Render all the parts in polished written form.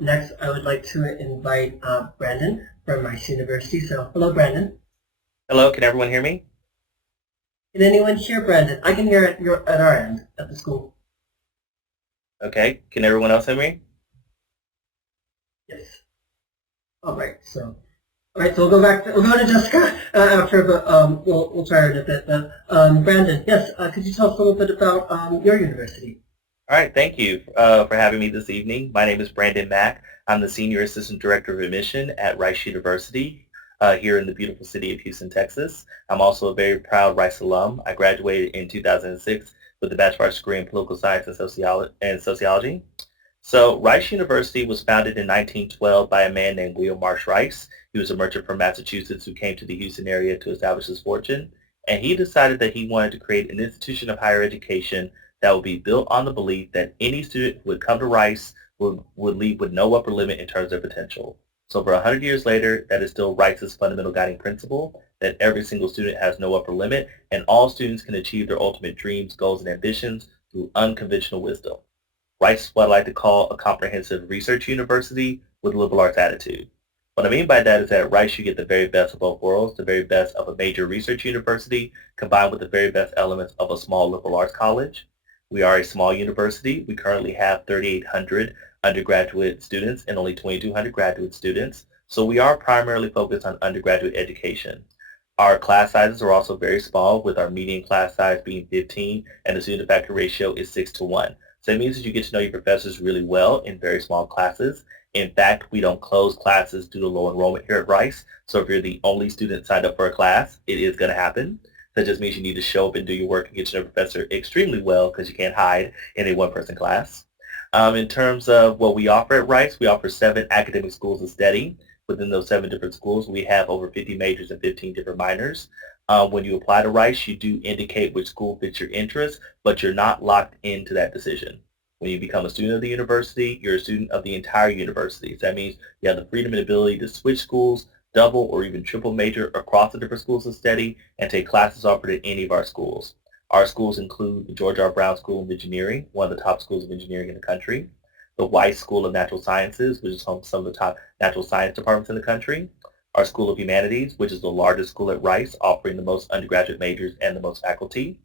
Next, I would like to invite Brandon from Rice University. So, hello, Brandon. Hello, can everyone hear me? Can anyone hear Brandon? I can hear at our end at the school. Okay, can everyone else hear me? Yes. All right. So we'll go back. We'll go to Jessica after, but we'll try her in a bit. But Brandon, yes, could you tell us a little bit about your university? All right, thank you for having me this evening. My name is Brandon Mack. I'm the Senior Assistant Director of Admission at Rice University here in the beautiful city of Houston, Texas. I'm also a very proud Rice alum. I graduated in 2006 with a bachelor's degree in political science and sociology. So Rice University was founded in 1912 by a man named William Marsh Rice. He was a merchant from Massachusetts who came to the Houston area to establish his fortune. And he decided that he wanted to create an institution of higher education that would be built on the belief that any student who would come to Rice would leave with no upper limit in terms of their potential. So over 100 years later, that is still Rice's fundamental guiding principle, that every single student has no upper limit, and all students can achieve their ultimate dreams, goals, and ambitions through unconventional wisdom. Rice is what I like to call a comprehensive research university with a liberal arts attitude. What I mean by that is that at Rice you get the very best of both worlds, the very best of a major research university combined with the very best elements of a small liberal arts college. We are a small university. We currently have 3,800 undergraduate students and only 2,200 graduate students. So we are primarily focused on undergraduate education. Our class sizes are also very small, with our median class size being 15 and the student to faculty ratio is 6 to 1. So it means that you get to know your professors really well in very small classes. In fact, we don't close classes due to low enrollment here at Rice. So if you're the only student signed up for a class, it is going to happen. That just means you need to show up and do your work and get to know your professor extremely well because you can't hide in a one-person class. In terms of what we offer at Rice, we offer 7 academic schools of study. Within those 7 different schools, we have over 50 majors and 15 different minors. When you apply to Rice, you do indicate which school fits your interest, but you're not locked into that decision. When you become a student of the university, you're a student of the entire university. So that means you have the freedom and ability to switch schools, double or even triple major across the different schools of study, and take classes offered at any of our schools. Our schools include the George R. Brown School of Engineering, one of the top schools of engineering in the country, the Weiss School of Natural Sciences, which is home to some of the top natural science departments in the country, our School of Humanities, which is the largest school at Rice, offering the most undergraduate majors and the most faculty,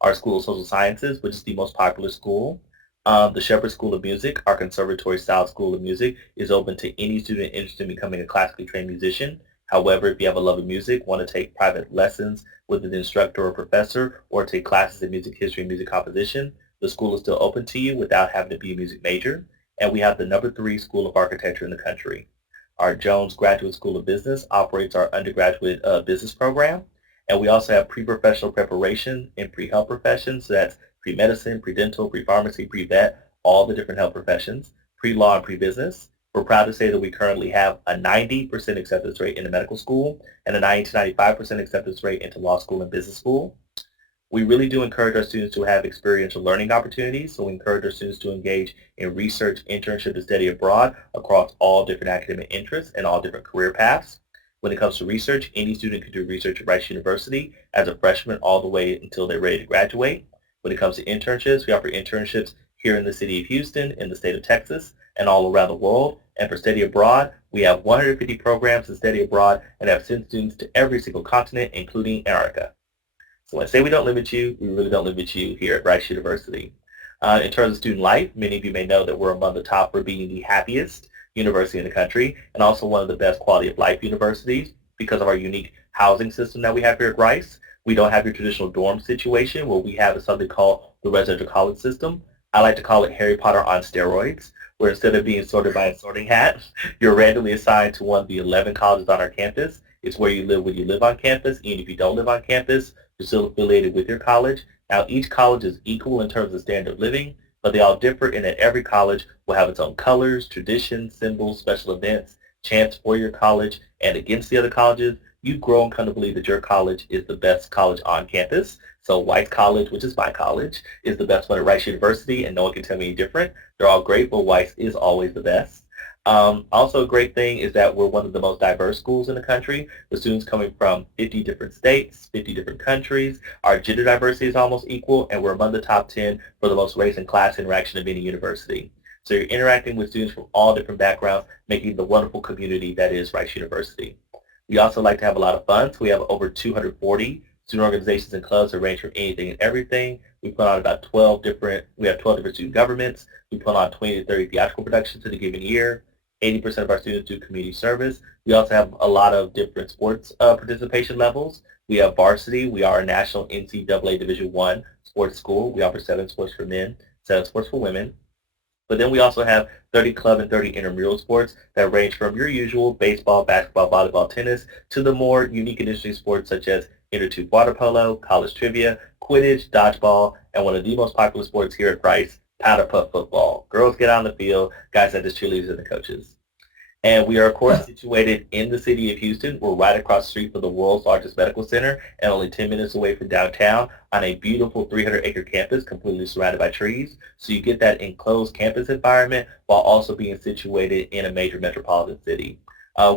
our School of Social Sciences, which is the most popular school. The Shepherd School of Music, our conservatory-style school of music, is open to any student interested in becoming a classically trained musician. However, if you have a love of music, want to take private lessons with an instructor or professor, or take classes in music history and music composition, the school is still open to you without having to be a music major. And we have the #3 School of Architecture in the country. Our Jones Graduate School of Business operates our undergraduate business program. And we also have pre-professional preparation in pre-health professions. So that's pre-medicine, pre-dental, pre-pharmacy, pre-vet, all the different health professions, pre-law and pre-business. We're proud to say that we currently have a 90% acceptance rate in the medical school and a 90 to 95% acceptance rate into law school and business school. We really do encourage our students to have experiential learning opportunities, so we encourage our students to engage in research, internship, and study abroad across all different academic interests and all different career paths. When it comes to research, any student can do research at Rice University as a freshman all the way until they're ready to graduate. When it comes to internships, we offer internships here in the city of Houston, in the state of Texas, and all around the world. And for study abroad, we have 150 programs to study abroad and have sent students to every single continent, including Antarctica. So when I say we don't limit you, we really don't limit you here at Rice University. In terms of student life, many of you may know that we're among the top for being the happiest university in the country and also one of the best quality of life universities because of our unique housing system that we have here at Rice. We don't have your traditional dorm situation. What we have is something called the residential college system. I like to call it Harry Potter on steroids, where instead of being sorted by a sorting hat, you're randomly assigned to one of the 11 colleges on our campus. It's where you live when you live on campus, and if you don't live on campus, you're still affiliated with your college. Now, each college is equal in terms of standard of living, but they all differ in that every college will have its own colors, traditions, symbols, special events, chants for your college, and against the other colleges. You've grown come to believe that your college is the best college on campus. So White College, which is my college, is the best one at Rice University, and no one can tell me any different. They're all great, but Rice is always the best. Also a great thing is that we're one of the most diverse schools in the country, with students coming from 50 different states, 50 different countries. Our gender diversity is almost equal, and we're among the top 10 for the most race and class interaction of any university. So you're interacting with students from all different backgrounds, making the wonderful community that is Rice University. We also like to have a lot of fun, so we have over 240 student organizations and clubs that range from anything and everything. We put on about 12 different, we have 12 different student governments. We put on 20 to 30 theatrical productions in a given year. 80% of our students do community service. We also have a lot of different sports participation levels. We have varsity. We are a national NCAA Division I sports school. We offer 7 sports for men, 7 sports for women. But then we also have 30 club and 30 intramural sports that range from your usual baseball, basketball, volleyball, tennis, to the more unique and interesting sports such as inter-tube water polo, college trivia, Quidditch, dodgeball, and one of the most popular sports here at Rice, powder puff football. Girls get on the field, guys are just cheerleaders and the coaches. And we are, of course, situated in the city of Houston. We're right across the street from the world's largest medical center and only 10 minutes away from downtown on a beautiful 300-acre campus completely surrounded by trees. So you get that enclosed campus environment while also being situated in a major metropolitan city.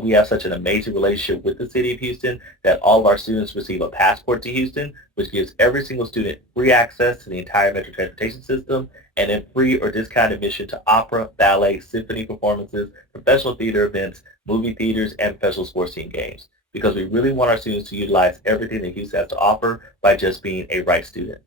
We have such an amazing relationship with the city of Houston that all of our students receive a passport to Houston, which gives every single student free access to the entire metro transportation system and then free or discounted admission to opera, ballet, symphony performances, professional theater events, movie theaters, and professional sports team games, because we really want our students to utilize everything that Houston has to offer by just being a Rice student.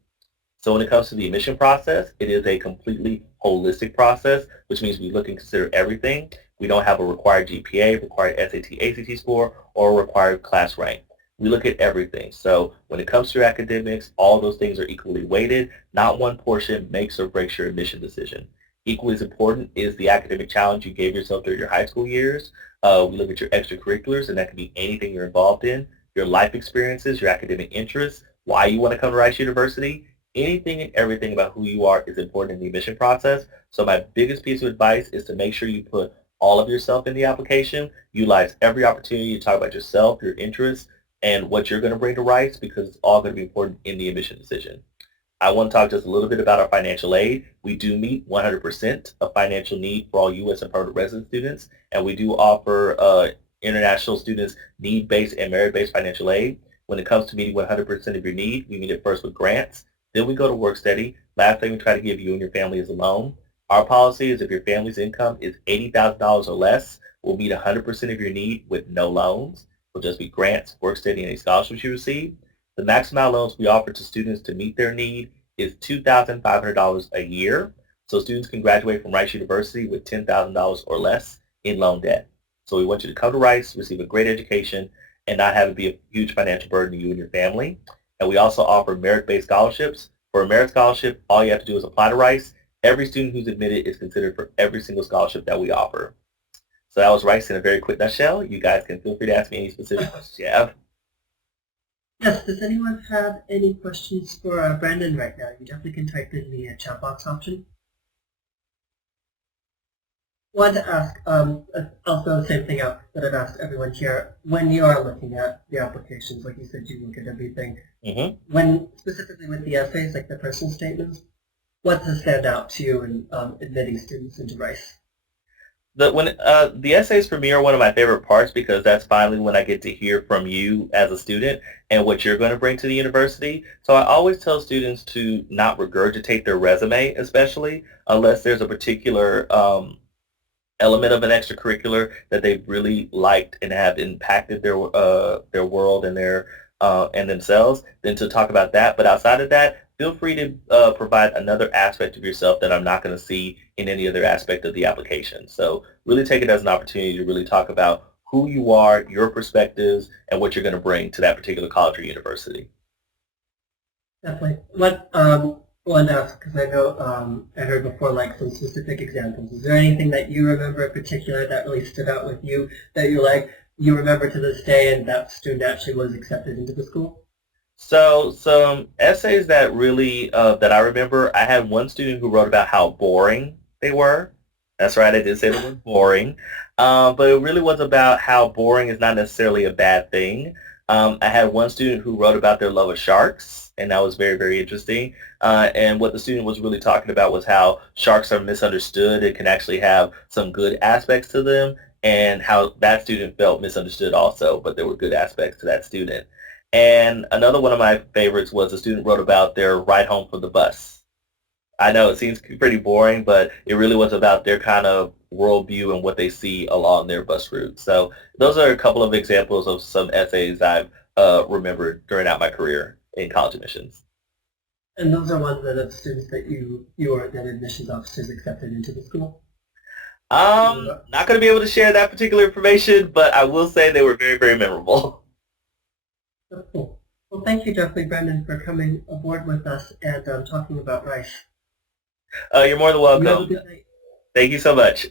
So when it comes to the admission process, it is a completely holistic process, which means we look and consider everything. We don't have a required GPA, required SAT, ACT score, or a required class rank. We look at everything. So when it comes to your academics, all those things are equally weighted. Not one portion makes or breaks your admission decision. Equally as important is the academic challenge you gave yourself during your high school years. We look at your extracurriculars, and that can be anything you're involved in, your life experiences, your academic interests, why you want to come to Rice University. Anything and everything about who you are is important in the admission process. So my biggest piece of advice is to make sure you put all of yourself in the application. Utilize every opportunity to talk about yourself, your interests, and what you're going to bring to Rice, because it's all going to be important in the admission decision. I want to talk just a little bit about our financial aid. We do meet 100% of financial need for all U.S. and permanent resident students, and we do offer international students need-based and merit-based financial aid. When it comes to meeting 100% of your need, we meet it first with grants, then we go to work study. Last thing we try to give you and your family is a loan. Our policy is if your family's income is $80,000 or less, we'll meet 100% of your need with no loans. It'll just be grants, work study, and any scholarships you receive. The maximum amount of loans we offer to students to meet their need is $2,500 a year. So students can graduate from Rice University with $10,000 or less in loan debt. So we want you to come to Rice, receive a great education, and not have it be a huge financial burden to you and your family. And we also offer merit-based scholarships. For a merit scholarship, all you have to do is apply to Rice. Every student who's admitted is considered for every single scholarship that we offer. So that was Rice in a very quick nutshell. You guys can feel free to ask me any specific questions you have. Yes, does anyone have any questions for Brandon right now? You definitely can type in the chat box option. Wanted to ask, also the same thing out that I've asked everyone here. When you are looking at the applications, like you said, you look at everything. When, specifically with the essays, like the personal statements, what does stand out to you in admitting students into Rice? The essays for me are one of my favorite parts, because that's finally when I get to hear from you as a student and what you're going to bring to the university. So I always tell students to not regurgitate their resume, especially unless there's a particular element of an extracurricular that they've really liked and have impacted their world and their and themselves, then to talk about that. But outside of that, feel free to provide another aspect of yourself that I'm not going to see in any other aspect of the application. So really take it as an opportunity to really talk about who you are, your perspectives, and what you're going to bring to that particular college or university. Definitely. What wanted to ask, because I know I heard before like some specific examples. Is there anything that you remember in particular that really stood out with you that you remember to this day, and that student actually was accepted into the school? So some essays that really that I remember, I had one student who wrote about how boring they were. That's right, I did say the word boring. But it really was about how boring is not necessarily a bad thing. I had one student who wrote about their love of sharks, and that was very, very interesting. And what the student was really talking about was how sharks are misunderstood and can actually have some good aspects to them, and how that student felt misunderstood also, but there were good aspects to that student. And another one of my favorites was a student wrote about their ride home from the bus. I know it seems pretty boring, but it really was about their kind of worldview and what they see along their bus route. So those are a couple of examples of some essays I've remembered during out my career in college admissions. And those are ones that of students that you or that admissions officers accepted into the school? Not going to be able to share that particular information, but I will say they were very, very memorable. That's cool. Well, thank you, Jeffrey Brendan, for coming aboard with us and talking about Rice. You're more than You have a welcome. good night. Thank you so much.